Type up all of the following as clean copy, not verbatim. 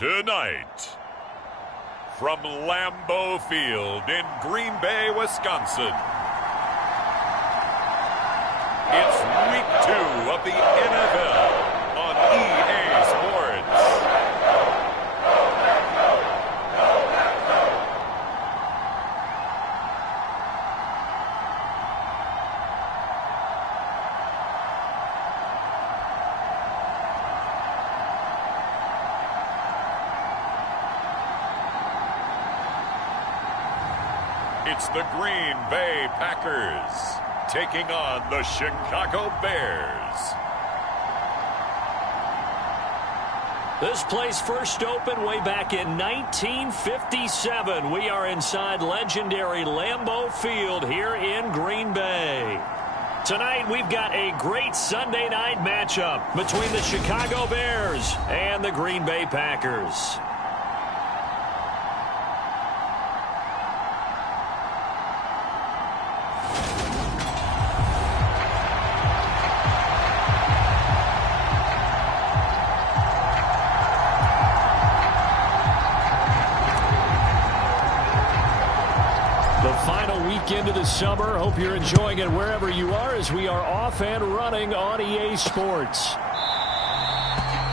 Tonight, from Lambeau Field in Green Bay, Wisconsin, it's Week 2 of the NFL on EA Sports. It's the Green Bay Packers taking on the Chicago Bears. This place first opened way back in 1957. We are inside legendary Lambeau Field here in Green Bay. Tonight we've got a great Sunday night matchup between the Chicago Bears and the Green Bay Packers. Into the summer. Hope you're enjoying it wherever you are as we are off and running on EA Sports.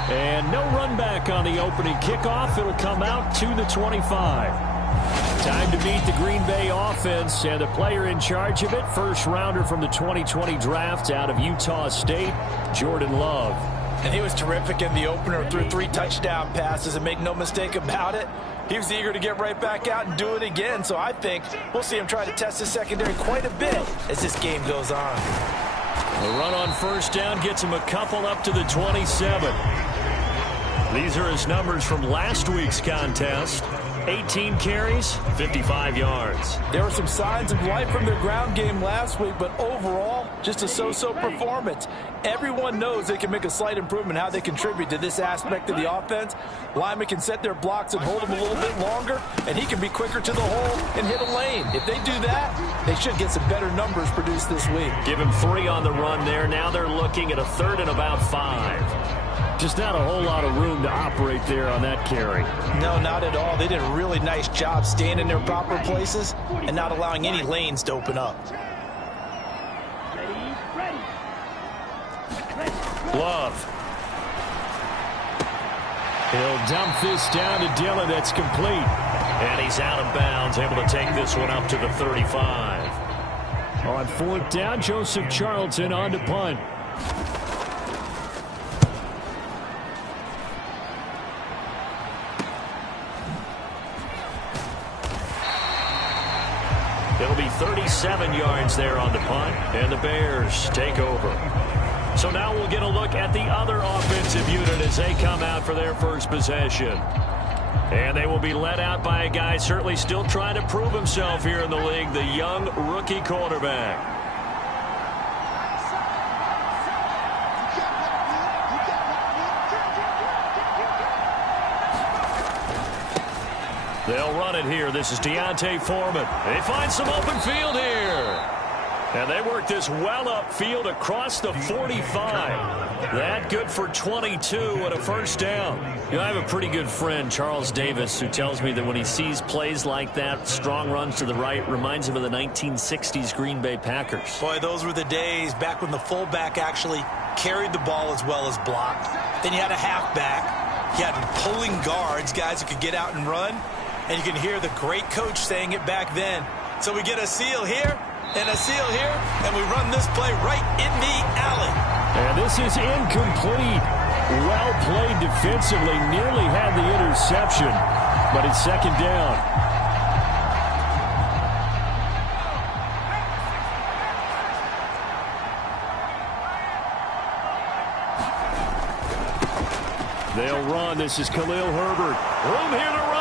And no run back on the opening kickoff. It'll come out to the 25. Time to meet the Green Bay offense and the player in charge of it. First rounder from the 2020 draft out of Utah State, Jordan Love. And he was terrific in the opener, threw 3 touchdown passes, and make no mistake about it, he was eager to get right back out and do it again. So I think we'll see him try to test his secondary quite a bit as this game goes on. The run on first down gets him a couple up to the 27. These are his numbers from last week's contest. 18 carries, 55 yards. There were some signs of life from their ground game last week, but overall, just a so-so performance. Everyone knows they can make a slight improvement how they contribute to this aspect of the offense. Linemen can set their blocks and hold them a little bit longer, and he can be quicker to the hole and hit a lane. If they do that, they should get some better numbers produced this week. Give him 3 on the run there. Now they're looking at a 3rd and about 5. Just not a whole lot of room to operate there on that carry. No, not at all. They did a really nice job staying in their proper places and not allowing any lanes to open up. Love. He'll dump this down to Dillon. That's complete. And he's out of bounds, able to take this one up to the 35. On 4th down, Joseph Charlton on to punt. It'll be 37 yards there on the punt, and the Bears take over. So now we'll get a look at the other offensive unit as they come out for their first possession. And they will be led out by a guy certainly still trying to prove himself here in the league, the young rookie quarterback. They'll run it here. This is Deontay Foreman. They find some open field here. And they work this well upfield across the 45. That good for 22 and a first down. You know, I have a pretty good friend, Charles Davis, who tells me that when he sees plays like that, strong runs to the right, reminds him of the 1960s Green Bay Packers. Boy, those were the days back when the fullback actually carried the ball as well as blocked. Then you had a halfback. You had pulling guards, guys who could get out and run. And you can hear the great coach saying it back then. So we get a seal here and a seal here, and we run this play right in the alley. And this is incomplete. Well played defensively. Nearly had the interception, but it's 2nd down. They'll run. This is Khalil Herbert. Room here to run.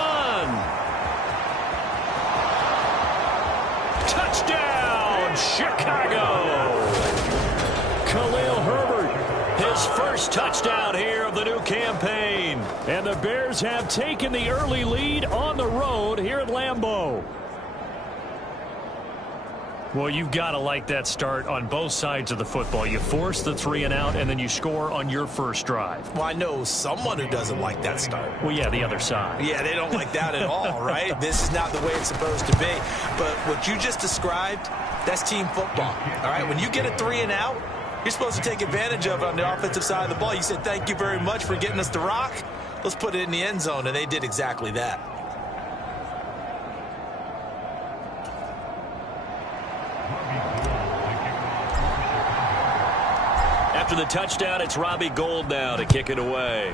Touchdown, Chicago. Khalil Herbert, his first touchdown here of the new campaign. And the Bears have taken the early lead on the road here at Lambeau. Well, you've got to like that start on both sides of the football. You force the 3 and out, and then you score on your first drive. Well, I know someone who doesn't like that start. Well, yeah, the other side. Yeah, they don't like that at all, right? This is not the way it's supposed to be. But what you just described, that's team football, all right? When you get a 3 and out, you're supposed to take advantage of it on the offensive side of the ball. You said, thank you very much for getting us the rock. Let's put it in the end zone, and they did exactly that. After the touchdown, it's Robbie Gould now to kick it away.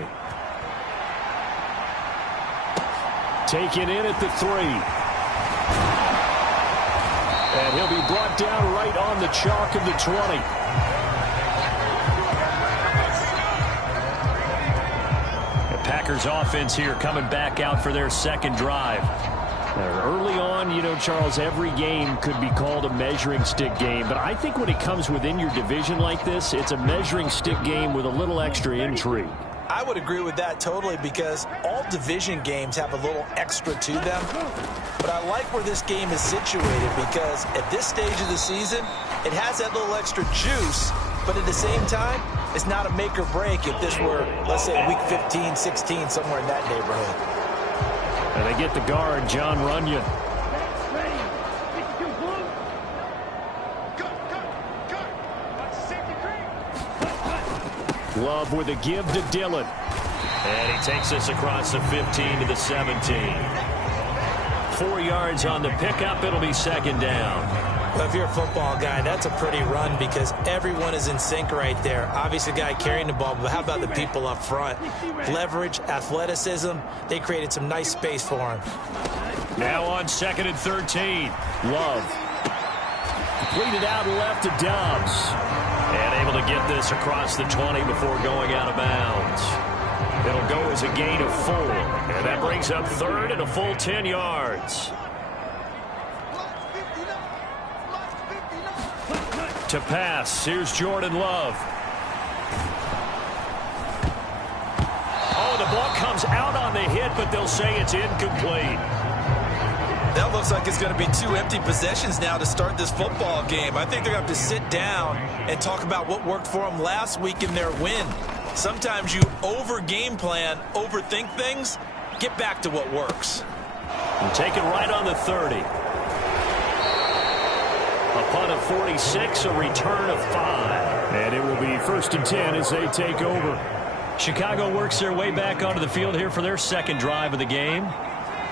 Taken in at the 3. And he'll be brought down right on the chalk of the 20. The Packers offense here coming back out for their second drive. Early on, you know, Charles, every game could be called a measuring stick game. But I think when it comes within your division like this, it's a measuring stick game with a little extra intrigue. I would agree with that totally because all division games have a little extra to them. But I like where this game is situated because at this stage of the season, it has that little extra juice. But at the same time, it's not a make or break if this were, let's say, week 15, 16, somewhere in that neighborhood. And they get the guard, John Runyon. Love with a give to Dillon. And he takes this across the 15 to the 17. 4 yards on the pickup. It'll be second down. Well, if you're a football guy, that's a pretty run because everyone is in sync right there. Obviously, the guy carrying the ball, but how about the people up front? Leverage, athleticism, they created some nice space for him. Now on 2nd and 13. Love. Completed out left to Dobbs. And able to get this across the 20 before going out of bounds. It'll go as a gain of 4. And that brings up 3rd and a full 10 yards. To pass, here's Jordan Love. Oh, the ball comes out on the hit, but they'll say it's incomplete. That looks like it's going to be 2 empty possessions now to start this football game. I think they're going to have to sit down and talk about what worked for them last week in their win. Sometimes you over-game plan, overthink things. Get back to what works. And take it right on the 30. A punt of 46, a return of 5. And it will be 1st and 10 as they take over. Chicago works their way back onto the field here for their second drive of the game.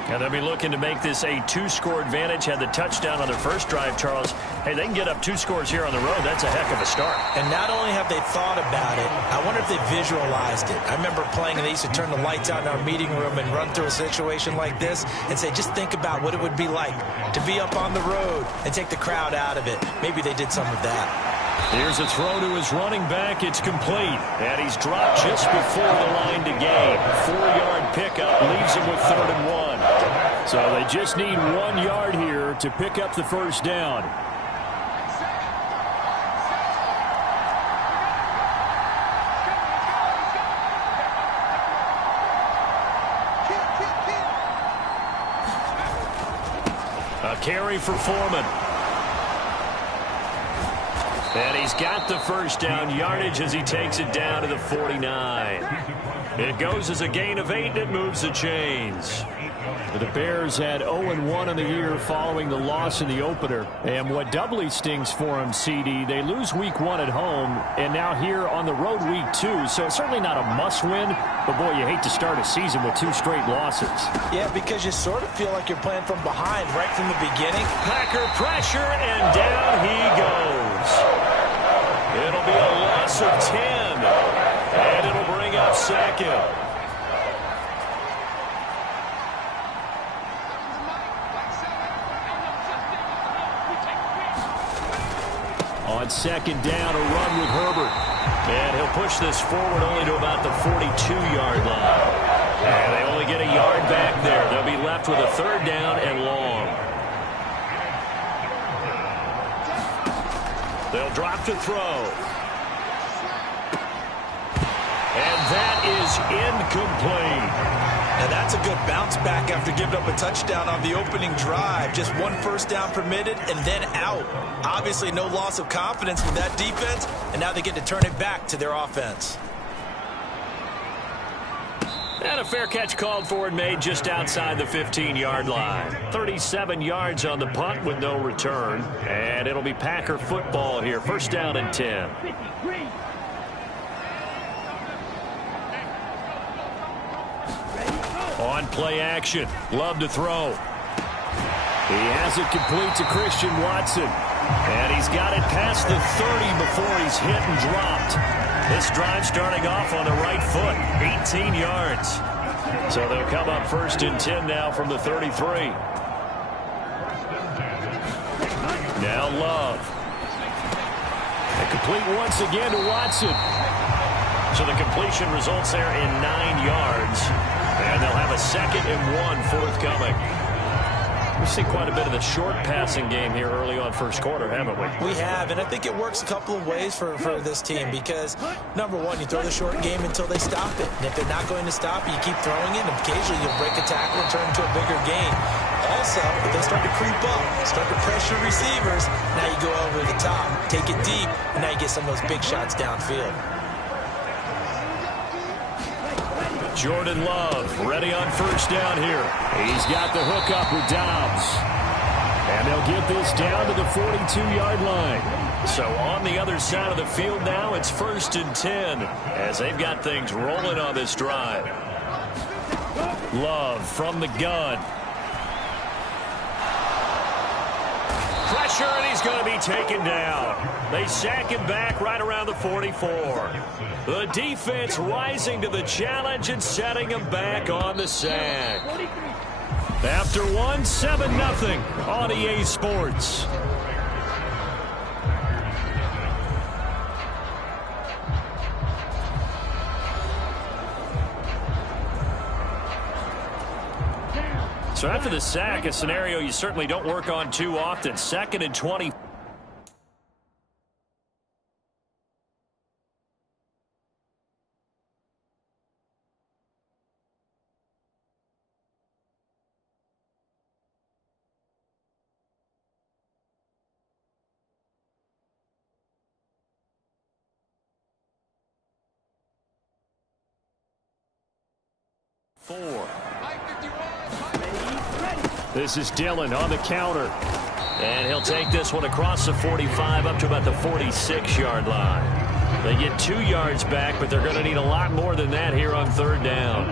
And they'll be looking to make this a 2-score advantage. Had the touchdown on their first drive, Charles. Hey, they can get up 2 scores here on the road. That's a heck of a start. And not only have they thought about it, I wonder if they visualized it. I remember playing and they used to turn the lights out in our meeting room and run through a situation like this and say, just think about what it would be like to be up on the road and take the crowd out of it. Maybe they did some of that. Here's a throw to his running back. It's complete. And he's dropped just before the line to gain. 4-yard pickup leaves him with 3rd and 1. So they just need 1 yard here to pick up the first down. A carry for Foreman. And he's got the first down yardage as he takes it down to the 49. It goes as a gain of 8, and it moves the chains. The Bears had 0-1 on the year following the loss in the opener. And what doubly stings for them, CD, they lose week 1 at home, and now here on the road week 2. So it's certainly not a must-win, but boy, you hate to start a season with 2 straight losses. Yeah, because you sort of feel like you're playing from behind right from the beginning. Packer pressure, and down he goes. It'll be a loss of 10, and it'll bring up 2nd. On 2nd down, a run with Herbert. And he'll push this forward only to about the 42-yard line. And they only get a yard back there. They'll be left with a 3rd down and long. They'll drop to throw. And that is incomplete. Now that's a good bounce back after giving up a touchdown on the opening drive. Just one first down permitted and then out. Obviously no loss of confidence with that defense, and now they get to turn it back to their offense. And a fair catch called for and made just outside the 15-yard line. 37 yards on the punt with no return. And it'll be Packer football here. First down and 10. On play action. Love to throw. He has it complete to Christian Watson. And he's got it past the 30 before he's hit and dropped. This drive starting off on the right foot. 18 yards. So they'll come up first and 10 now from the 33. Now Love. And complete once again to Watson. So the completion results there in 9 yards. And they'll have a 2nd and 1 forthcoming. We've seen quite a bit of the short passing game here early on first quarter, haven't we? We have, and I think it works a couple of ways for this team because, number one, you throw the short game until they stop it. And if they're not going to stop it, you keep throwing it, and occasionally you'll break a tackle and turn into a bigger game. Also, if they start to creep up, start to pressure receivers, now you go over the top, take it deep, and now you get some of those big shots downfield. Jordan Love ready on first down here. He's got the hook up with Dobbs. And they'll get this down to the 42-yard line. So on the other side of the field now, it's 1st and 10 as they've got things rolling on this drive. Love from the gun. Pressure, and he's going to be taken down. They sack him back right around the 44. The defense rising to the challenge and setting him back on the sack. After one, 7-0 on EA Sports. So after the sack, a scenario you certainly don't work on too often. 2nd and 20. This is Dillon on the counter. And he'll take this one across the 45 up to about the 46-yard line. They get 2 yards back, but they're going to need a lot more than that here on 3rd down.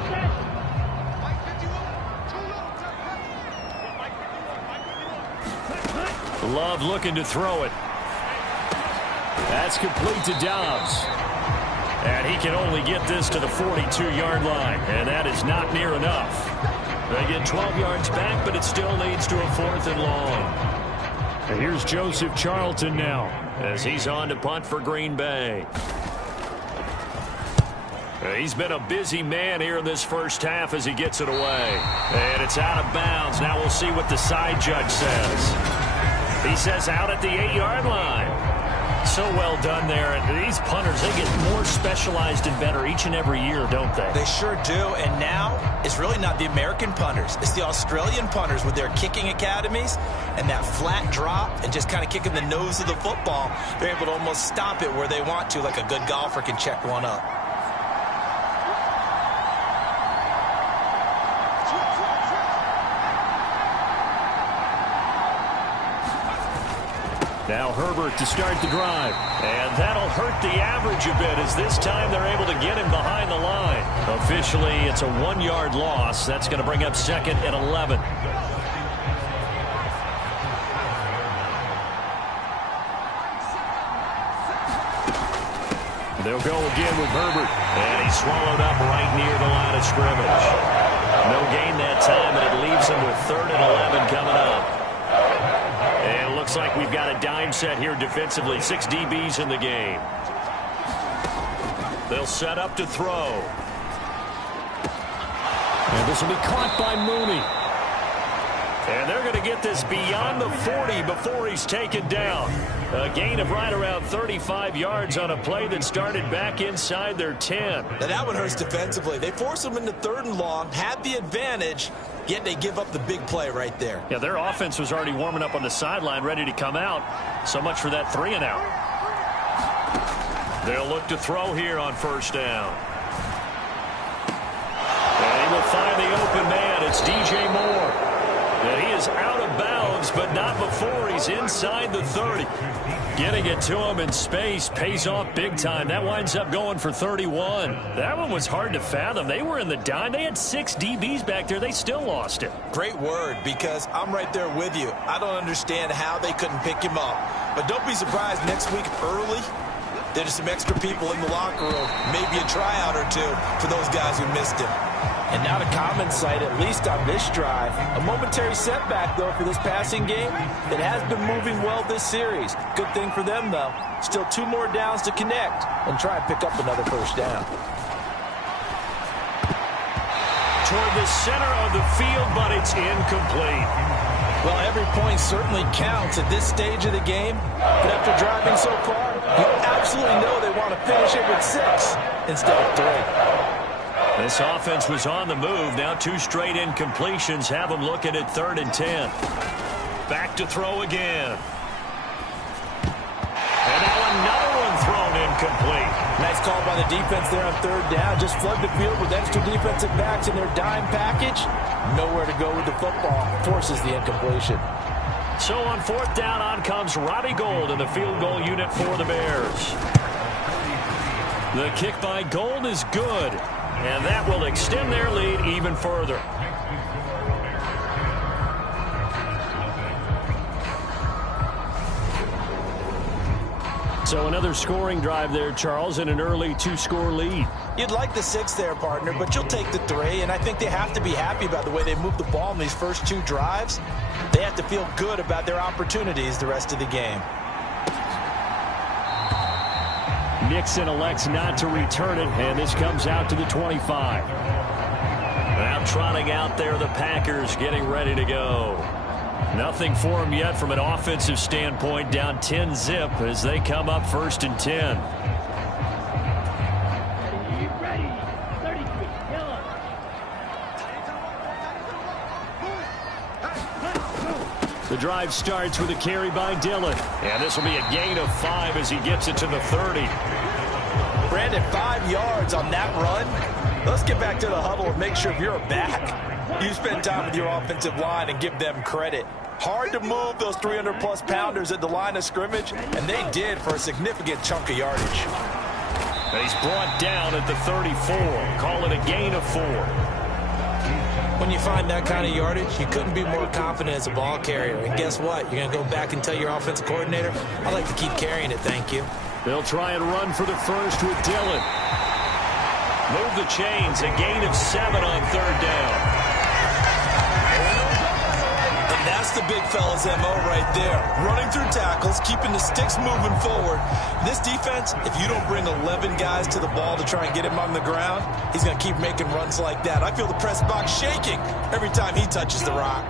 Love looking to throw it. That's complete to Dobbs. And he can only get this to the 42-yard line, and that is not near enough. They get 12 yards back, but it still leads to a 4th and long. And here's Joseph Charlton now as he's on to punt for Green Bay. He's been a busy man here in this first half as he gets it away. And it's out of bounds. Now we'll see what the side judge says. He says out at the 8-yard line. So well done there. And these punters, they get more specialized and better each and every year, don't they? They sure do. And now it's really not the American punters. It's the Australian punters with their kicking academies and that flat drop and just kind of kicking the nose of the football. They're able to almost stop it where they want to, like a good golfer can check one up. Now Herbert to start the drive. And that'll hurt the average a bit as this time they're able to get him behind the line. Officially, it's a 1-yard loss. That's going to bring up 2nd and 11. They'll go again with Herbert. And he's swallowed up right near the line of scrimmage. No gain that time, and it leaves him with 3rd and 11 coming up. And it looks like we've got a dime set here defensively. 6 DBs in the game. They'll set up to throw. And this will be caught by Mooney. And they're going to get this beyond the 40 before he's taken down. A gain of right around 35 yards on a play that started back inside their 10. Now that one hurts defensively. They force them into 3rd and long, had the advantage, yet they give up the big play right there. Yeah, their offense was already warming up on the sideline, ready to come out. So much for that 3-and-out. They'll look to throw here on 1st down. And he will find the open man. It's DJ Moore. And he is out of bounds, but not before he's inside the 30. Getting it to him in space pays off big time. That winds up going for 31. That one was hard to fathom. They were in the dime. They had 6 DBs back there. They still lost it. Great word, because I'm right there with you. I don't understand how they couldn't pick him up. But don't be surprised next week early, there's some extra people in the locker room. Maybe a tryout or two for those guys who missed him. And now the common sight, at least on this drive. A momentary setback, though, for this passing game. It has been moving well this series. Good thing for them, though. Still 2 more downs to connect and try and pick up another 1st down. Toward the center of the field, but it's incomplete. Well, every point certainly counts at this stage of the game. But after driving so far, you absolutely know they want to finish it with 6 instead of 3. This offense was on the move. Now 2 straight incompletions have them looking at 3rd and 10. Back to throw again. And now another one thrown incomplete. Nice call by the defense there on 3rd down. Just flood the field with extra defensive backs in their dime package. Nowhere to go with the football. Forces the incompletion. So on 4th down, on comes Robbie Gould in the field goal unit for the Bears. The kick by Gould is good. And that will extend their lead even further. So another scoring drive there, Charles, and an early 2-score lead. You'd like the 6 there, partner, but you'll take the 3. And I think they have to be happy about the way they moved the ball in these first 2 drives. They have to feel good about their opportunities the rest of the game. Nixon elects not to return it, and this comes out to the 25. Now trotting out there, the Packers getting ready to go. Nothing for them yet from an offensive standpoint, down 10-zip as they come up 1st and 10. The drive starts with a carry by Dillon. And this will be a gain of 5 as he gets it to the 30. Brandon, 5 yards on that run. Let's get back to the huddle and make sure you're back. You spend time with your offensive line and give them credit. Hard to move those 300-plus pounders at the line of scrimmage, and they did for a significant chunk of yardage. And he's brought down at the 34. Call it a gain of 4. When you find that kind of yardage, you couldn't be more confident as a ball carrier. And guess what? You're going to go back and tell your offensive coordinator, I'd like to keep carrying it, thank you. They'll try and run for the first with Dillon. Move the chains, a gain of 7 on 3rd down. And that's the big fella's MO right there. Running through tackles, keeping the sticks moving forward. This defense, if you don't bring 11 guys to the ball to try and get him on the ground, he's going to keep making runs like that. I feel the press box shaking every time he touches the rock.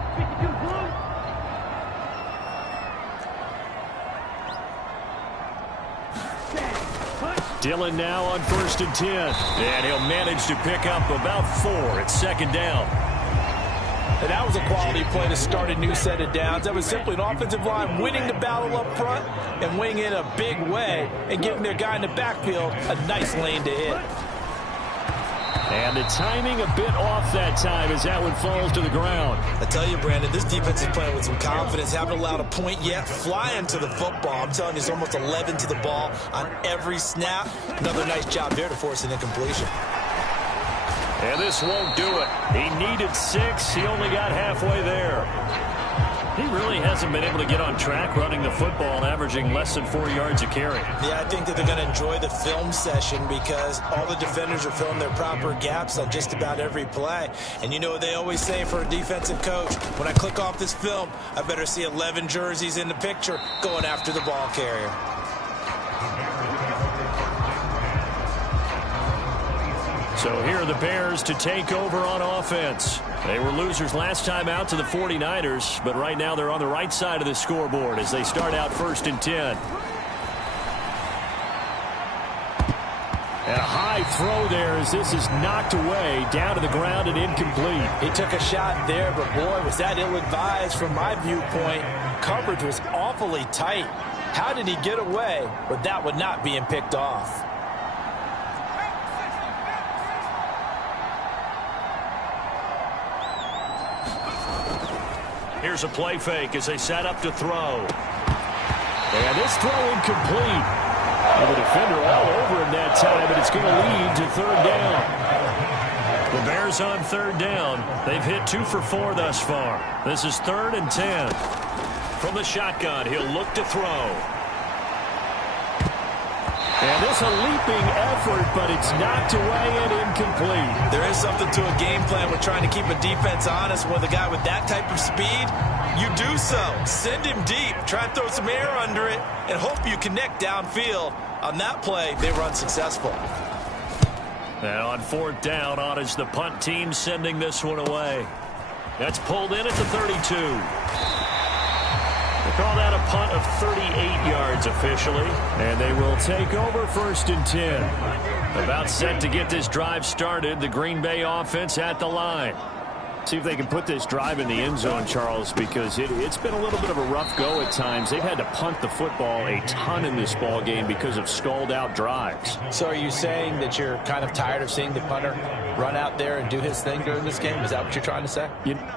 Dillon now on 1st and 10. And he'll manage to pick up about 4 at 2nd down. And that was a quality play to start a new set of downs. That was simply an offensive line winning the battle up front and winning in a big way and giving their guy in the backfield a nice lane to hit. And the timing a bit off that time as that one falls to the ground. I tell you, Brandon, this defense is playing with some confidence. Haven't allowed a point yet. Flying to the football. I'm telling you, it's almost 11 to the ball on every snap. Another nice job there to force an incompletion. And this won't do it. He needed 6. He only got halfway there. He really hasn't been able to get on track running the football and averaging less than 4 yards a carry. Yeah, I think that they're going to enjoy the film session because all the defenders are filling their proper gaps on just about every play. And you know what they always say for a defensive coach? When I click off this film, I better see 11 jerseys in the picture going after the ball carrier. So here are the Bears to take over on offense. They were losers last time out to the 49ers, but right now they're on the right side of the scoreboard as they start out 1st and 10. And a high throw there as this is knocked away, down to the ground and incomplete. He took a shot there, but boy, was that ill-advised from my viewpoint. Coverage was awfully tight. How did he get away with that one not being picked off? Here's a play fake as they set up to throw. And this throw incomplete. And the defender all over him that time, but it's going to lead to 3rd down. The Bears on 3rd down. They've hit 2 for 4 thus far. This is 3rd and 10. From the shotgun, he'll look to throw. And this a leaping effort, but it's knocked away and incomplete. There is something to a game plan with trying to keep a defense honest with a guy with that type of speed. You do so. Send him deep. Try and throw some air under it and hope you connect downfield. On that play, they were unsuccessful. And on 4th down, on is the punt team sending this one away. That's pulled in at the 32. They call that a punt of 38 yards officially. And they will take over 1st and 10. About set to get this drive started. The Green Bay offense at the line. See if they can put this drive in the end zone, Charles, because it's been a little bit of a rough go at times. They've had to punt the football a ton in this ball game because of stalled out drives. So are you saying that you're kind of tired of seeing the punter run out there and do his thing during this game? Is that what you're trying to say?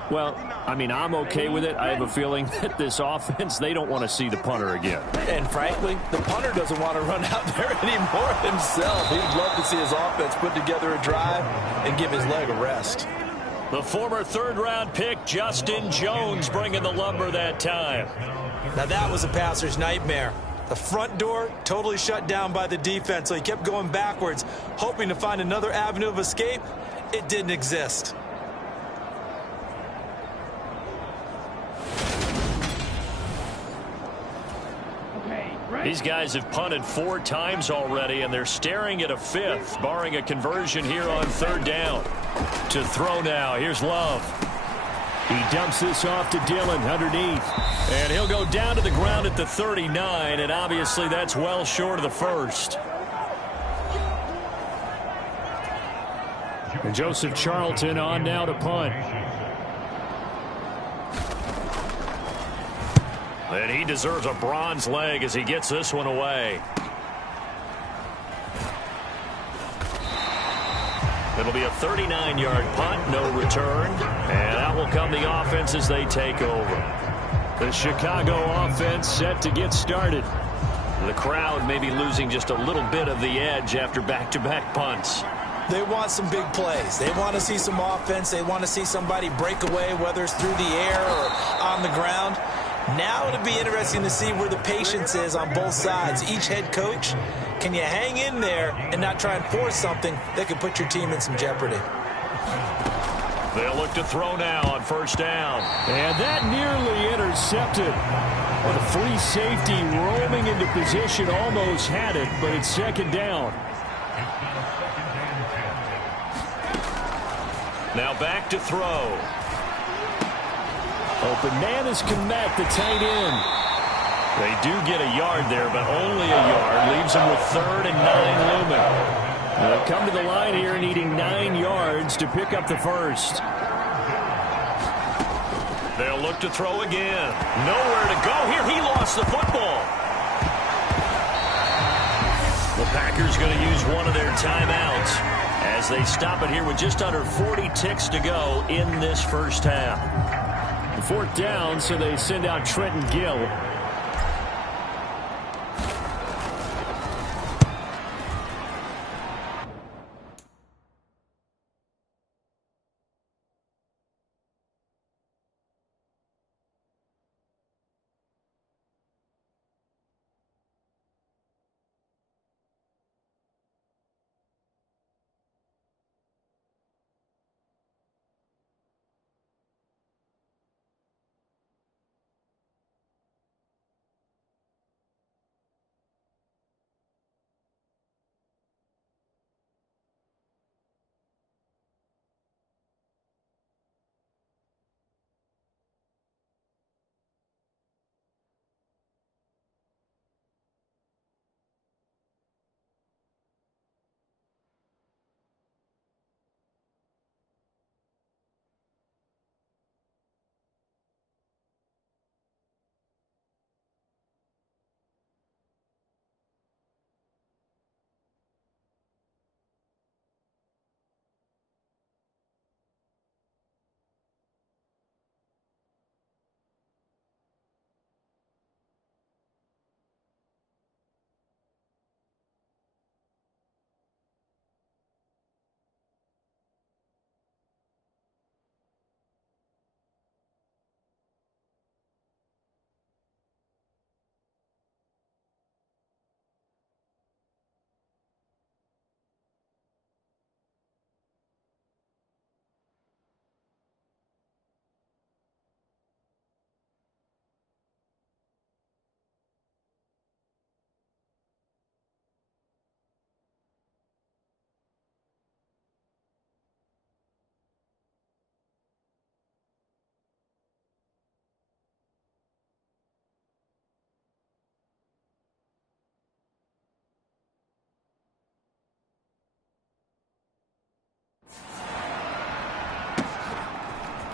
Well, I mean, I'm okay with it. I have a feeling that this offense, they don't want to see the punter again. And frankly, the punter doesn't want to run out there anymore himself. He'd love to see his offense put together a drive and give his leg a rest. The former 3rd-round pick, Justin Jones, bringing the lumber that time. Now that was a passer's nightmare. The front door totally shut down by the defense, so he kept going backwards, hoping to find another avenue of escape. It didn't exist. These guys have punted 4 times already, and they're staring at a 5th, barring a conversion here on 3rd down. To throw now, here's Love. He dumps this off to Dillon underneath. And he'll go down to the ground at the 39, and obviously that's well short of the 1st. And Joseph Charlton on now to punt. And he deserves a bronze leg as he gets this one away. It'll be a 39-yard punt, no return. And out will come the offense as they take over. The Chicago offense set to get started. The crowd may be losing just a little bit of the edge after back-to-back punts. They want some big plays. They want to see some offense. They want to see somebody break away, whether it's through the air or on the ground. Now it'll be interesting to see where the patience is on both sides. Each head coach, can you hang in there and not try and force something that could put your team in some jeopardy? They'll look to throw now on 1st down. And that nearly intercepted. With a free safety roaming into position, almost had it, but it's 2nd down. Now back to throw. Open man is Kmet, the tight end. They do get a yard there, but only a yard. Leaves them with 3rd and 9 looming. They'll come to the line here needing 9 yards to pick up the 1st. They'll look to throw again. Nowhere to go here. He lost the football. The Packers going to use one of their timeouts as they stop it here with just under 40 ticks to go in this 1st half. 4th down, so they send out Trenton Gill.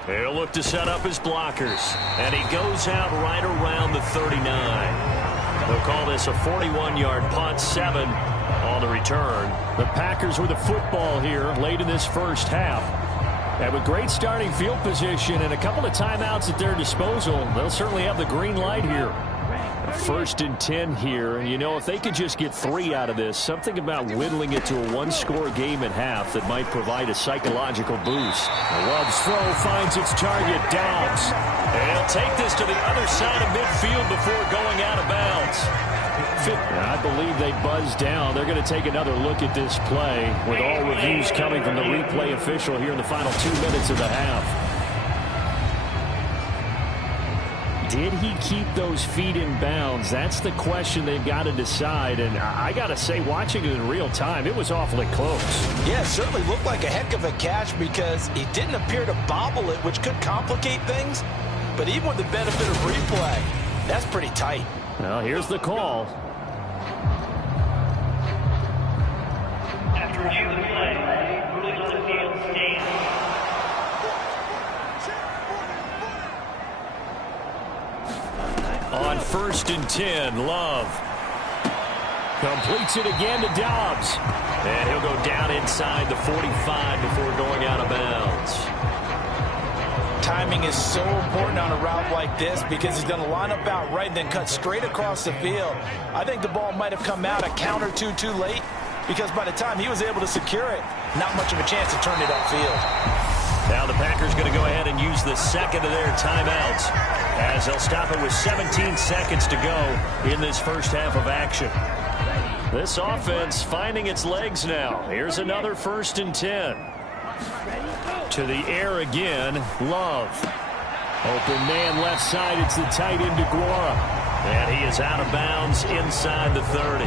He'll look to set up his blockers. And he goes out right around the 39. They'll call this a 41-yard punt, 7 on the return. The Packers with the football here late in this first half. And with great starting field position and a couple of timeouts at their disposal, they'll certainly have the green light here. 1st and 10 here. And, you know, if they could just get 3 out of this, something about whittling it to a one-score game at half that might provide a psychological boost. Love's throw finds its target, Dobbs. And he'll take this to the other side of midfield before going out of bounds. I believe they buzzed down. They're going to take another look at this play with all reviews coming from the replay official here in the final 2 minutes of the half. Did he keep those feet in bounds? That's the question they've got to decide. And I got to say, watching it in real time, it was awfully close. Yeah, it certainly looked like a heck of a catch because he didn't appear to bobble it, which could complicate things. But even with the benefit of replay, that's pretty tight. Well, here's the call. After review of the play, ruling on the field stands. On 1st and 10, Love completes it again to Dobbs. And he'll go down inside the 45 before going out of bounds. Timing is so important on a route like this because he's going to line up out right and then cut straight across the field. I think the ball might have come out a count or two too late because by the time he was able to secure it, not much of a chance to turn it upfield. Now the Packers going to go ahead and use the second of their timeouts as they'll stop it with 17 seconds to go in this first half of action. This offense finding its legs now. Here's another 1st and 10. To the air again, Love. Open man left side, it's the tight end DeGuara. And he is out of bounds inside the 30.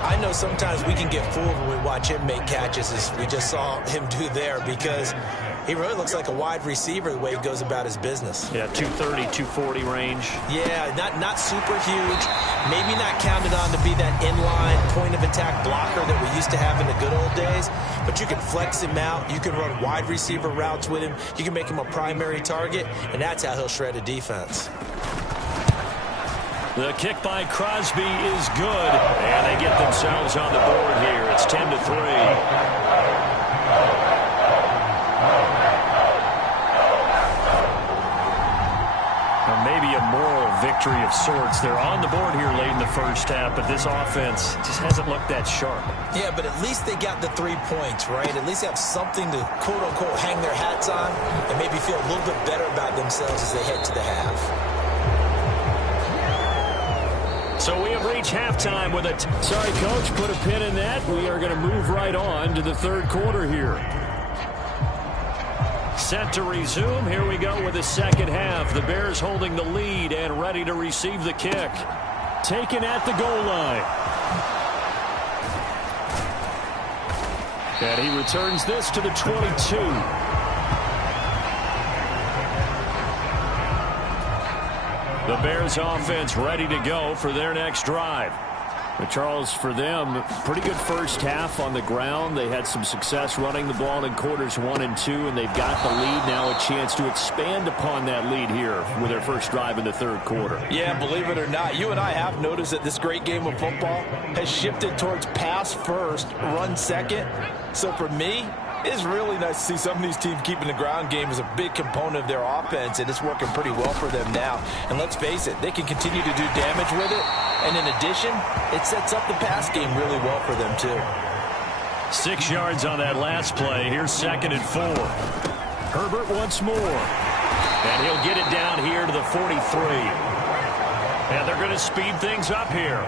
I know sometimes we can get fooled when we watch him make catches, as we just saw him do there, because he really looks like a wide receiver the way he goes about his business. Yeah, 230, 240 range. Yeah, not super huge. Maybe not counted on to be that inline point-of-attack blocker that we used to have in the good old days, but you can flex him out. You can run wide receiver routes with him. You can make him a primary target, and that's how he'll shred a defense. The kick by Crosby is good, and they get themselves on the board here. It's 10-3. Maybe a moral victory of sorts. They're on the board here late in the first half, but this offense just hasn't looked that sharp. Yeah, but at least they got the 3 points, right? At least they have something to, quote-unquote, hang their hats on and maybe feel a little bit better about themselves as they head to the half. So we have reached halftime with it. Sorry, Coach, put a pin in that. We are going to move right on to the third quarter here. Set to resume. Here we go with the second half. The Bears holding the lead and ready to receive the kick. Taken at the goal line. And he returns this to the 22. The Bears offense ready to go for their next drive. But Charles, for them, pretty good first half on the ground. They had some success running the ball in quarters 1 and 2, and they've got the lead now, a chance to expand upon that lead here with their first drive in the third quarter. Yeah, believe it or not, you and I have noticed that this great game of football has shifted towards pass first, run second. So for me, it's really nice to see some of these teams keeping the ground game as a big component of their offense, and it's working pretty well for them now. And let's face it, they can continue to do damage with it. And in addition, it sets up the pass game really well for them, too. 6 yards on that last play. Here's 2nd and 4. Herbert once more. And he'll get it down here to the 43. And they're going to speed things up here.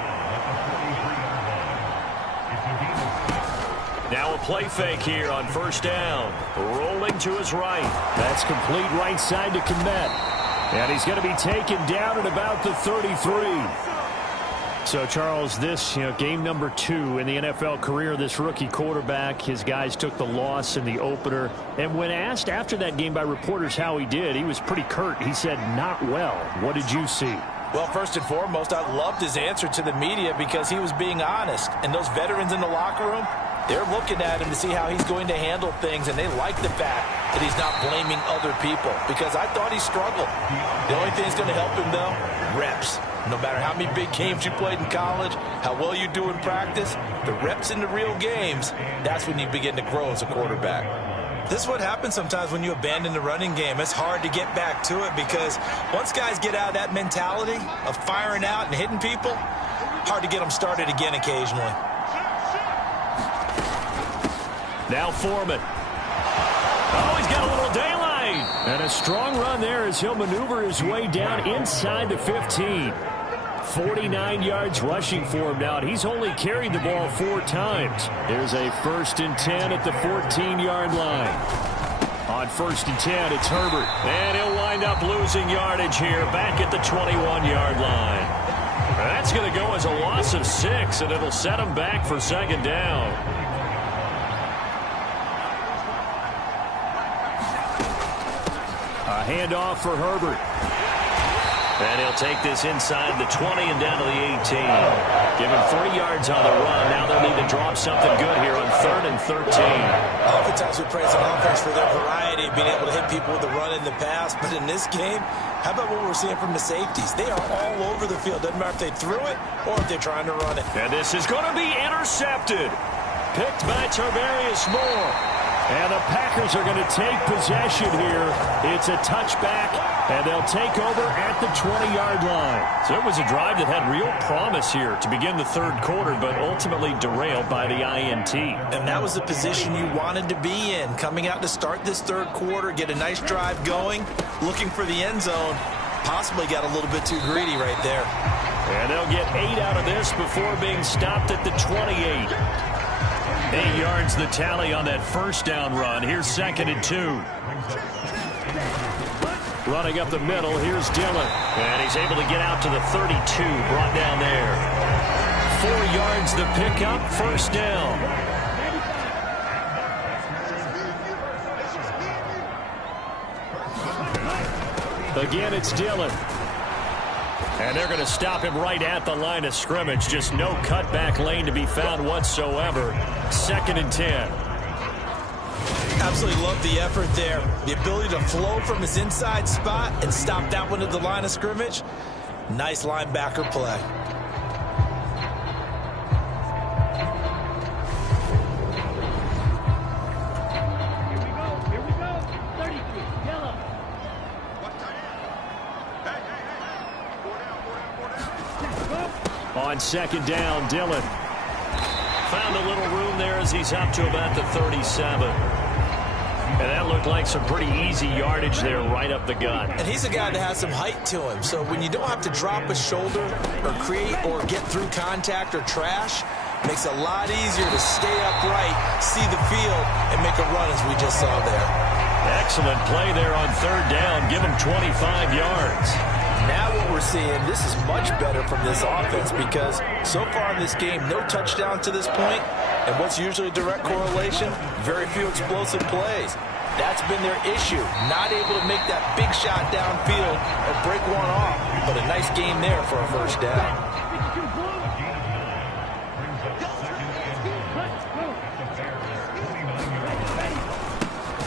Now a play fake here on first down. Rolling to his right. That's complete right side to Kmet. And he's going to be taken down at about the 33. So, Charles, this, game number 2 in the NFL career, this rookie quarterback, his guys took the loss in the opener. And when asked after that game by reporters how he did, he was pretty curt. He said, not well. What did you see? Well, first and foremost, I loved his answer to the media because he was being honest. And those veterans in the locker room, They're looking at him to see how he's going to handle things, and they like the fact that he's not blaming other people, because I thought he struggled. The only thing that's going to help him, though, reps. No matter how many big games you played in college, how well you do in practice, the reps in the real games, that's when you begin to grow as a quarterback. This is what happens sometimes when you abandon the running game. It's hard to get back to it because once guys get out of that mentality of firing out and hitting people, hard to get them started again occasionally. Now Foreman. Oh, he's got a little daylight. And a strong run there as he'll maneuver his way down inside the 15. 49 yards rushing for him now. He's only carried the ball 4 times. There's a 1st and 10 at the 14-yard line. On 1st and 10, it's Herbert. And he'll wind up losing yardage here back at the 21-yard line. That's going to go as a loss of 6, and it'll set him back for 2nd down. A handoff for Herbert. And he'll take this inside the 20 and down to the 18. Give him 3 yards on the run. Now they'll need to drop something good here on 3rd and 13. Oftentimes we praise an offense for their variety of being able to hit people with the run in the pass. But in this game, how about what we're seeing from the safeties? They are all over the field. Doesn't matter if they threw it or if they're trying to run it. And this is going to be intercepted. Picked by Tarvarius Moore. And the Packers are going to take possession here. It's a touchback, and they'll take over at the 20-yard line. So it was a drive that had real promise here to begin the 3rd quarter, but ultimately derailed by the INT. And that was the position you wanted to be in, coming out to start this 3rd quarter, get a nice drive going, looking for the end zone. Possibly got a little bit too greedy right there. And they'll get 8 out of this before being stopped at the 28. 8 yards the tally on that 1st down run. Here's 2nd and 2. Running up the middle, here's Dillon. And he's able to get out to the 32, brought down there. 4 yards the pickup, 1st down. Again, it's Dillon. And they're going to stop him right at the line of scrimmage. Just no cutback lane to be found whatsoever. 2nd and 10. Absolutely love the effort there. The ability to flow from his inside spot and stop that one at the line of scrimmage. Nice linebacker play. On 2nd down, Dillon. Found a little room there as he's up to about the 37. And that looked like some pretty easy yardage there right up the gut. And he's a guy that has some height to him. So when you don't have to drop a shoulder or create or get through contact or trash, makes it a lot easier to stay upright, see the field, and make a run as we just saw there. Excellent play there on 3rd down. Give him 25 yards. Now what we're seeing, this is much better from this offense because so far in this game, no touchdown to this point, and what's usually a direct correlation, very few explosive plays. That's been their issue, not able to make that big shot downfield or break one off, but a nice game there for a 1st down.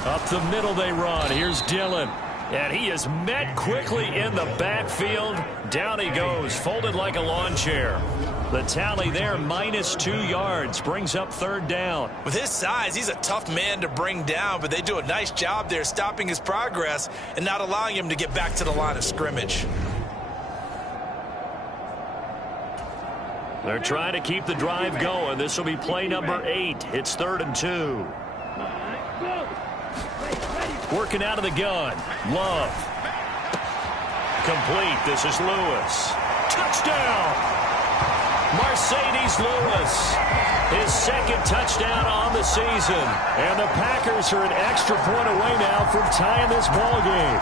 Up the middle they run. Here's Dillon. And he is met quickly in the backfield. Down he goes, folded like a lawn chair. The tally there, -2 yards, brings up 3rd down. With his size, he's a tough man to bring down, but they do a nice job there stopping his progress and not allowing him to get back to the line of scrimmage. They're trying to keep the drive going. This will be play number 8. It's 3rd and 2. Working out of the gun. Love. Complete. This is Lewis. Touchdown! Mercedes Lewis. His 2nd touchdown on the season. And the Packers are an extra point away now from tying this ball game.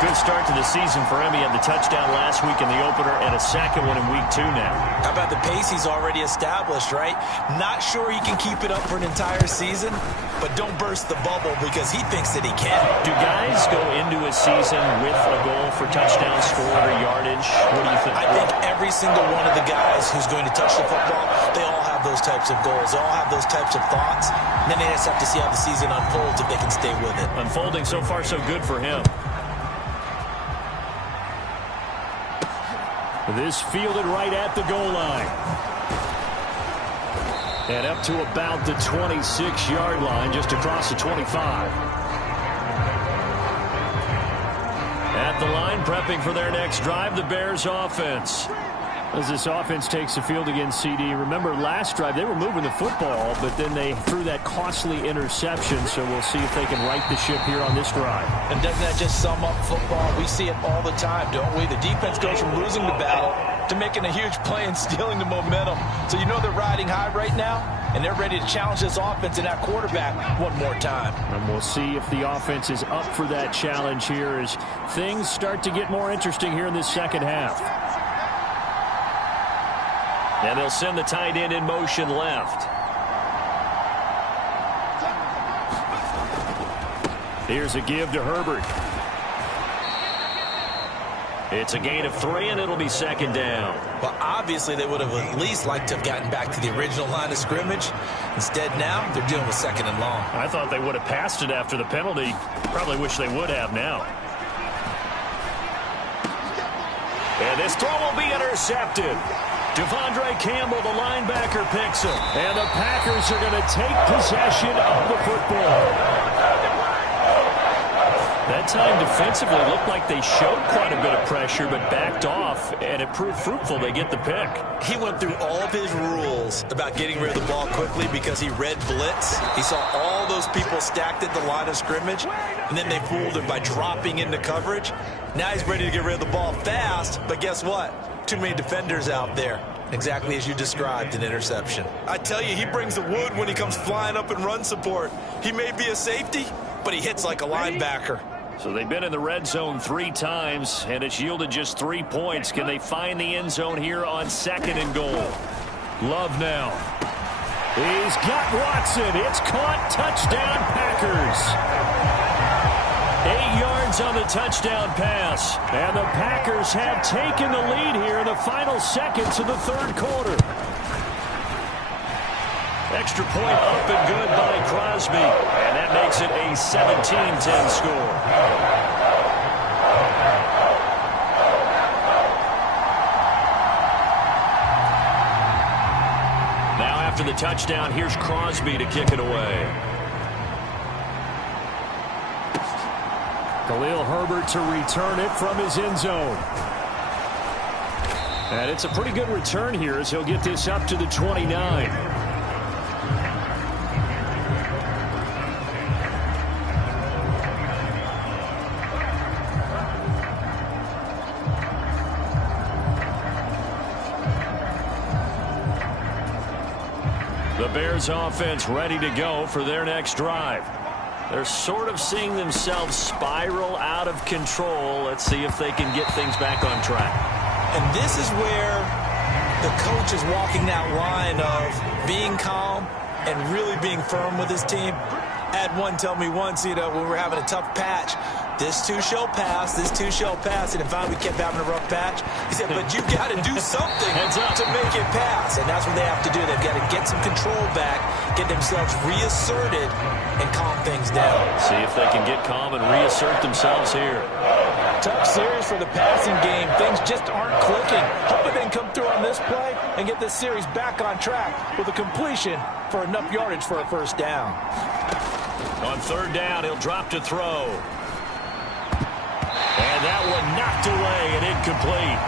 Good start to the season for him. He had the touchdown last week in the opener and a 2nd one in week 2 now. How about the pace he's already established, right? Not sure he can keep it up for an entire season, but don't burst the bubble because he thinks that he can. Do guys go into a season with a goal for touchdown score or yardage? What do you think? I think every single one of the guys who's going to touch the football, they all have those types of goals. They all have those types of thoughts. And then they just have to see how the season unfolds if they can stay with it. Unfolding so far so good for him. This fielded right at the goal line. And up to about the 26-yard line, just across the 25. At the line, prepping for their next drive, the Bears offense. As this offense takes the field against CD, remember last drive they were moving the football, but then they threw that costly interception, so we'll see if they can right the ship here on this drive. And doesn't that just sum up football? We see it all the time, don't we? The defense goes from losing the battle to making a huge play and stealing the momentum. So you know they're riding high right now, and they're ready to challenge this offense and that quarterback one more time. And we'll see if the offense is up for that challenge here as things start to get more interesting here in this second half. And they'll send the tight end in motion left. Here's a give to Herbert. It's a gain of 3, and it'll be second down. Well, obviously, they would have at least liked to have gotten back to the original line of scrimmage. Instead, now, they're dealing with second and long. I thought they would have passed it after the penalty. Probably wish they would have now. And this throw will be intercepted. Devondre Campbell, the linebacker, picks him. And the Packers are going to take possession of the football. That time defensively looked like they showed quite a bit of pressure but backed off, and it proved fruitful. They get the pick. He went through all of his rules about getting rid of the ball quickly because he read blitz. He saw all those people stacked at the line of scrimmage, and then they fooled him by dropping into coverage. Now he's ready to get rid of the ball fast, but guess what? Too many defenders out there. Exactly as you described, an interception. I tell you, he brings the wood when he comes flying up in run support. He may be a safety, but he hits like a linebacker. So they've been in the red zone 3 times, and it's yielded just 3 points. Can they find the end zone here on second and goal? Love now. He's got Watson. It's caught. Touchdown, Packers. 8 yards on the touchdown pass. And the Packers have taken the lead here in the final seconds of the third quarter. Extra point up and good by Crosby. And that makes it a 17-10 score. Now after the touchdown, here's Crosby to kick it away. Khalil Herbert to return it from his end zone. And it's a pretty good return here as he'll get this up to the 29. The Bears offense ready to go for their next drive. They're sort of seeing themselves spiral out of control. Let's see if they can get things back on track. And this is where the coach is walking that line of being calm and really being firm with his team. I had one tell me once, when we were having a tough patch, this too shall pass, this too shall pass. And finally we kept having a rough patch. He said, but you got to do something to make it pass. And that's what they have to do. They've got to get some control back, get themselves reasserted, and calm things down. See if they can get calm and reassert themselves here. Tough series for the passing game. Things just aren't clicking. Hopefully they can come through on this play and get this series back on track with a completion for enough yardage for a first down. On third down, he'll drop to throw. And that one knocked away and incomplete.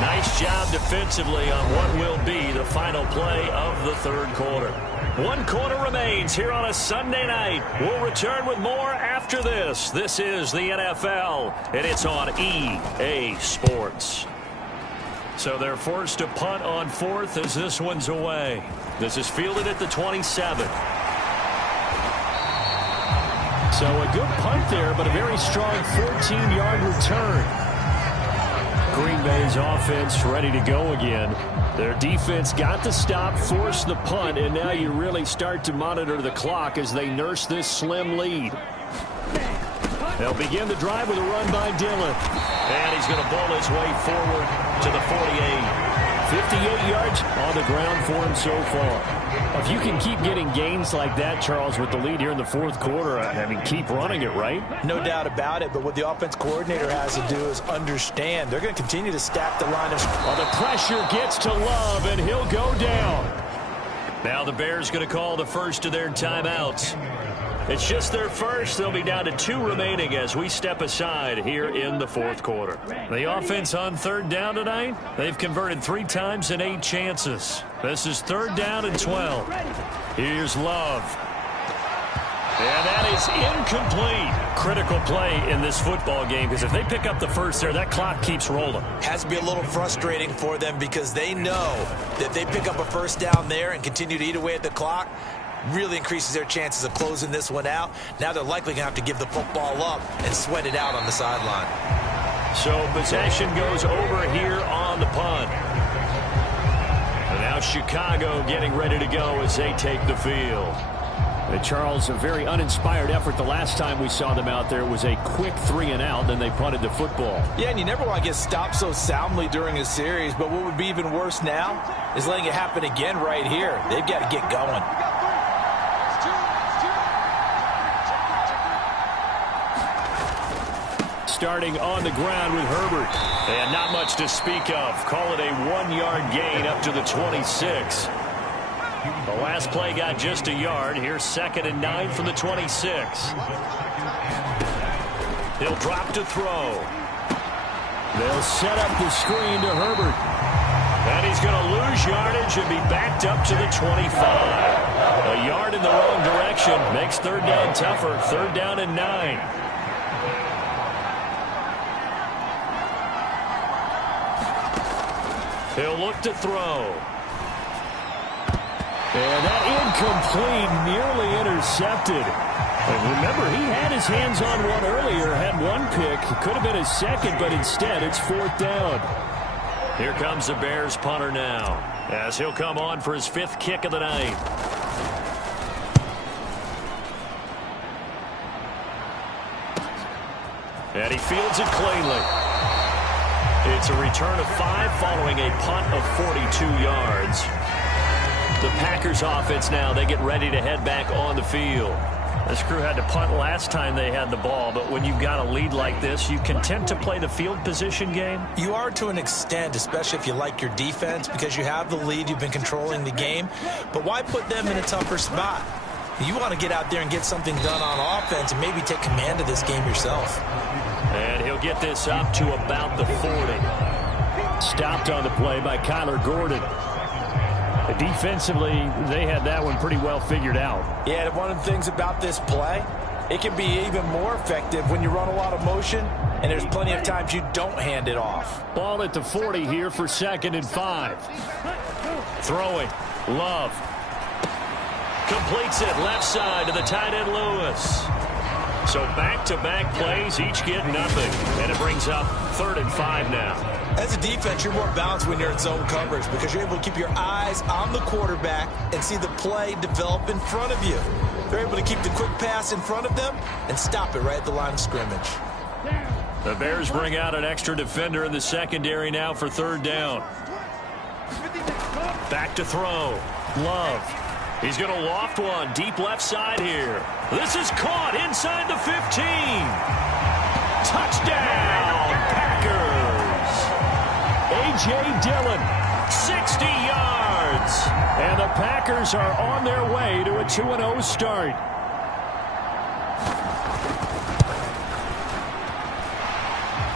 Nice job defensively on what will be the final play of the third quarter. 1 quarter remains here on a Sunday night. We'll return with more after this. This is the NFL, and it's on EA Sports. So they're forced to punt on fourth as this one's away. This is fielded at the 27. So a good punt there, but a very strong 14-yard return. Green Bay's offense ready to go again. Their defense got the stop, forced the punt, and now you really start to monitor the clock as they nurse this slim lead. They'll begin the drive with a run by Dillon. And he's going to bowl his way forward to the 48. 58 yards on the ground for him so far. If you can keep getting gains like that, Charles, with the lead here in the fourth quarter, I mean, keep running it, right? No doubt about it, but what the offense coordinator has to do is understand. They're going to continue to stack the line of... Well, the pressure gets to Love, and he'll go down. Now the Bears going to call the first of their timeouts. It's just their first. They'll be down to 2 remaining as we step aside here in the fourth quarter. The offense on third down tonight, they've converted 3 times in 8 chances. This is 3rd down and 12. Here's Love. And that is incomplete. Critical play in this football game, because if they pick up the first there, that clock keeps rolling. Has to be a little frustrating for them because they know that they pick up a first down there and continue to eat away at the clock, really increases their chances of closing this one out. Now they're likely going to have to give the football up and sweat it out on the sideline. So possession goes over here on the punt. And now Chicago getting ready to go as they take the field. Charles, a very uninspired effort the last time we saw them out there. It was a quick 3 and out, then they punted the football. Yeah, and you never want to get stopped so soundly during a series, but what would be even worse now is letting it happen again right here. They've got to get going. Starting on the ground with Herbert. And not much to speak of. Call it a 1-yard gain up to the 26. The last play got just a yard. Here's 2nd and 9 from the 26. He'll drop to throw. They'll set up the screen to Herbert. And he's going to lose yardage and be backed up to the 25. A yard in the wrong direction makes 3rd down tougher. 3rd down and 9. He'll look to throw. And that incomplete, nearly intercepted. And remember, he had his hands on one earlier, had one pick. It could have been his second, but instead it's 4th down. Here comes the Bears punter now, as he'll come on for his 5th kick of the night. And he fields it cleanly. It's a return of 5 following a punt of 42 yards. The Packers offense now, they get ready to head back on the field. This crew had to punt last time they had the ball, but when you've got a lead like this, you content to play the field position game? You are to an extent, especially if you like your defense, because you have the lead, you've been controlling the game. But why put them in a tougher spot? You want to get out there and get something done on offense and maybe take command of this game yourself. And he'll get this up to about the 40. Stopped on the play by Kyler Gordon. Defensively, they had that one pretty well figured out. Yeah, one of the things about this play, it can be even more effective when you run a lot of motion, and there's plenty of times you don't hand it off. Ball at the 40 here for 2nd and 5. Throwing. Love. Completes it left side to the tight end Lewis. So back-to-back plays, each get nothing. And it brings up 3rd and 5 now. As a defense, you're more balanced when you're in zone coverage because you're able to keep your eyes on the quarterback and see the play develop in front of you. They're able to keep the quick pass in front of them and stop it right at the line of scrimmage. The Bears bring out an extra defender in the secondary now for 3rd down. Back to throw. Love. He's going to loft one deep left side here. This is caught inside the 15. Touchdown, Packers. A.J. Dillon, 60 yards. And the Packers are on their way to a 2-0 start.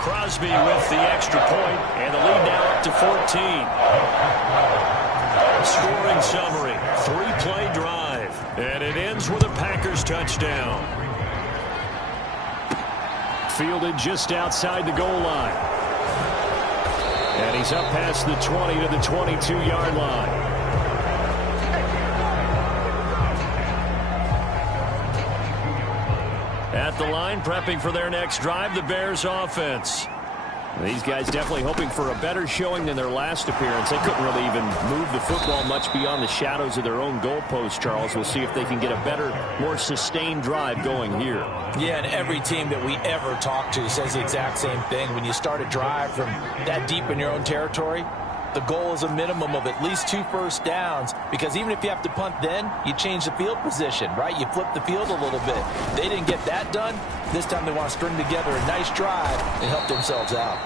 Crosby with the extra point, and the lead now up to 14. Scoring summary, 3-play drive, and it ends with a Packers touchdown. Fielded just outside the goal line. And he's up past the 20 to the 22-yard line. At the line, prepping for their next drive, the Bears offense. These guys definitely hoping for a better showing than their last appearance. They couldn't really even move the football much beyond the shadows of their own goalpost, Charles. We'll see if they can get a better, more sustained drive going here. Yeah, and every team that we ever talk to says the exact same thing. When you start a drive from that deep in your own territory, The goal is a minimum of at least 2 first downs, because even if you have to punt then, you change the field position, right? You flip the field a little bit. They didn't get that done. This time they want to string together a nice drive and help themselves out.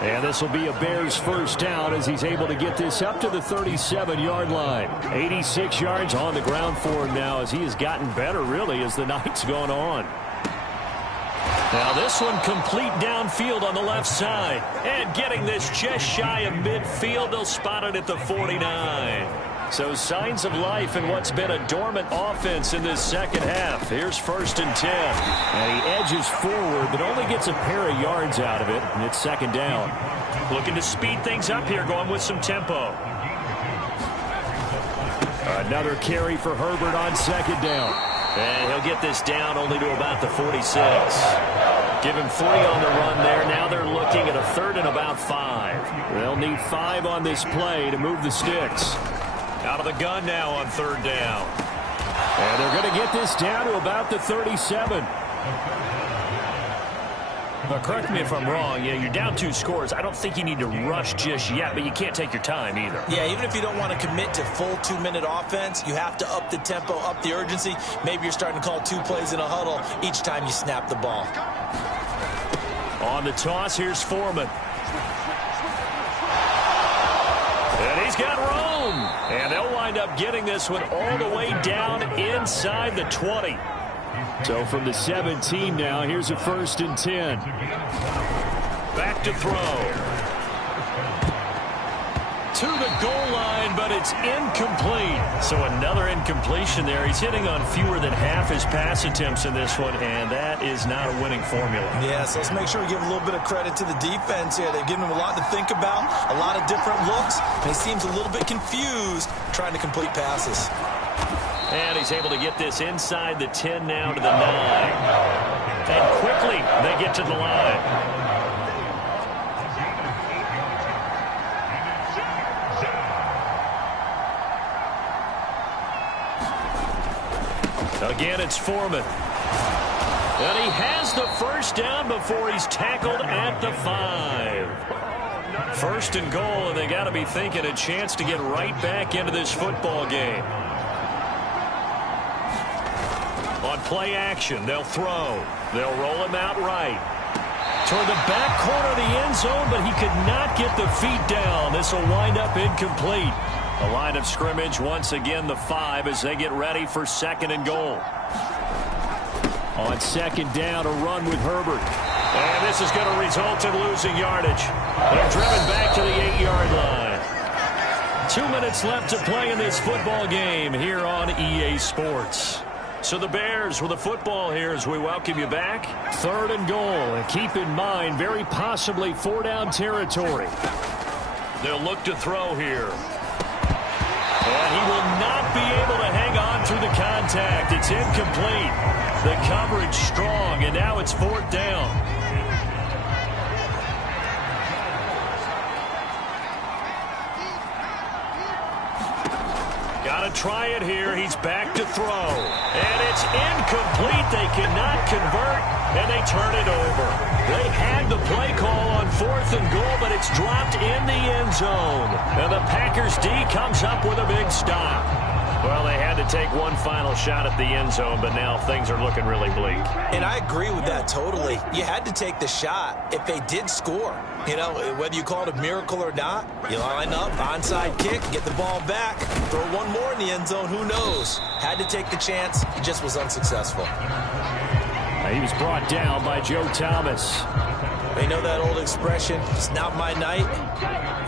And this will be a Bears first down as he's able to get this up to the 37-yard line. 86 yards on the ground for him now as he has gotten better, really, as the night's gone on. Now this one complete downfield on the left side. And getting this just shy of midfield, they'll spot it at the 49. So signs of life in what's been a dormant offense in this second half. Here's 1st and 10. And he edges forward, but only gets a pair of yards out of it, and it's 2nd down. Looking to speed things up here, going with some tempo. Another carry for Herbert on 2nd down. And he'll get this down only to about the 46. Give him 3 on the run there. Now they're looking at a 3rd and about 5. They'll need 5 on this play to move the sticks. Out of the gun now on 3rd down. And they're going to get this down to about the 37. Now, correct me if I'm wrong. Yeah, you're down 2 scores. I don't think you need to rush just yet, but you can't take your time either. Yeah, even if you don't want to commit to full 2-minute offense, you have to up the tempo, up the urgency. Maybe you're starting to call 2 plays in a huddle each time you snap the ball. On the toss, here's Foreman. And he's got room. And they'll wind up getting this one all the way down inside the 20. So from the 17 now, here's a 1st and 10. Back to throw. To the goal line, but it's incomplete. So another incompletion there. He's hitting on fewer than half his pass attempts in this one, and that is not a winning formula. Yeah, so let's make sure we give a little bit of credit to the defense here. They've given him a lot to think about, a lot of different looks, and he seems a little bit confused trying to complete passes. And he's able to get this inside the 10 now to the 9. And quickly they get to the line. Again, it's Foreman. And he has the 1st down before he's tackled at the 5. 1st and goal, and they got to be thinking a chance to get right back into this football game. On play action, they'll throw. They'll roll him out right. Toward the back corner of the end zone, but he could not get the feet down. This will wind up incomplete. A line of scrimmage, once again, the 5 as they get ready for 2nd and goal. On 2nd down, a run with Herbert. And this is going to result in losing yardage. They're driven back to the 8-yard line. 2 minutes left to play in this football game here on EA Sports. So the Bears with the football here as we welcome you back. 3rd and goal. And keep in mind, very possibly 4-down territory. They'll look to throw here. And he will not be able to hang on through the contact. It's incomplete. The coverage strong, and now it's 4th down. Got to try it here. He's back to throw. And it's incomplete. They cannot convert, and they turn it over. They had the play call on 4th and goal, but it's dropped in the end zone. And the Packers D comes up with a big stop. Well, they had to take one final shot at the end zone, but now things are looking really bleak. And I agree with that totally. You had to take the shot if they did score. You know, whether you call it a miracle or not, you line up, onside kick, get the ball back, throw one more in the end zone, who knows? Had to take the chance. He just was unsuccessful. He was brought down by Joe Thomas. They know that old expression, it's not my night.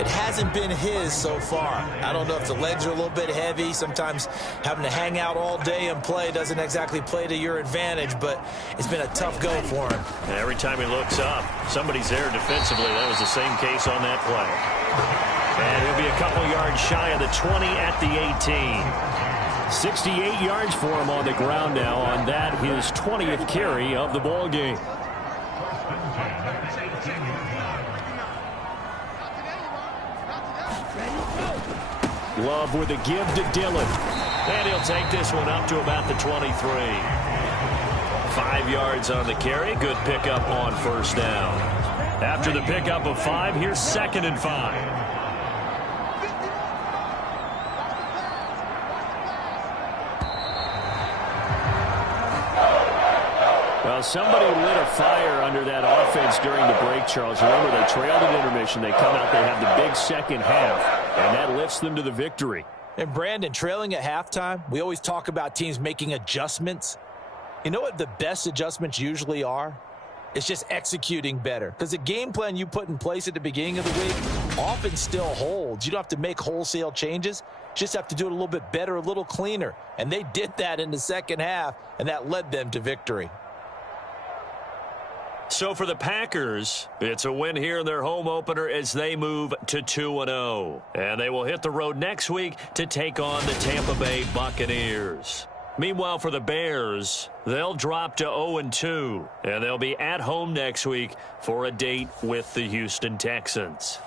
It hasn't been his so far. I don't know if the legs are a little bit heavy. Sometimes having to hang out all day and play doesn't exactly play to your advantage, but it's been a tough go for him. And every time he looks up, somebody's there defensively. That was the same case on that play. And he'll be a couple yards shy of the 20 at the 18. 68 yards for him on the ground now on that, his 20th carry of the ball game. Love with a give to Dillon. And he'll take this one up to about the 23. 5 yards on the carry. Good pickup on 1st down. After the pickup of 5, here's 2nd and 5. Well, somebody lit a fire under that offense during the break, Charles. Remember, they trailed at intermission. They come out, they have the big second half, and that lifts them to the victory. And Brandon, trailing at halftime, we always talk about teams making adjustments. You know what the best adjustments usually are? It's just executing better. Because the game plan you put in place at the beginning of the week often still holds. You don't have to make wholesale changes. You just have to do it a little bit better, a little cleaner. And they did that in the second half, and that led them to victory. So for the Packers, it's a win here in their home opener as they move to 2-0. And they will hit the road next week to take on the Tampa Bay Buccaneers. Meanwhile, for the Bears, they'll drop to 0-2, and they'll be at home next week for a date with the Houston Texans.